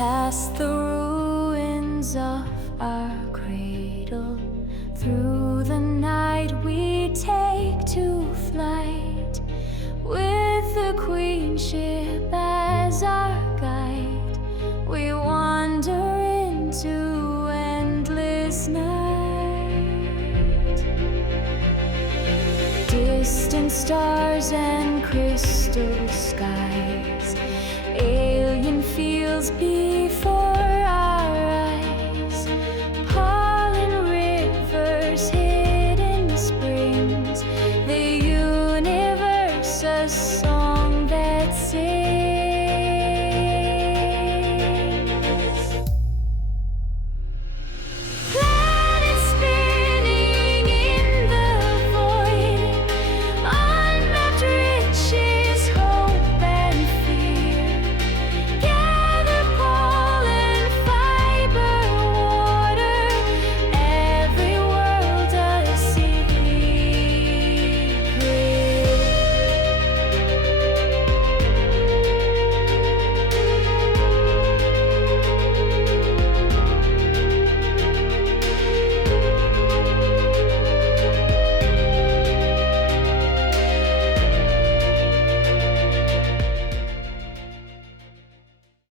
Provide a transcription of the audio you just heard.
Past the ruins of our cradle, through the night we take to flight, with the Queen ship as our guide. We wander into endless night. Distant stars and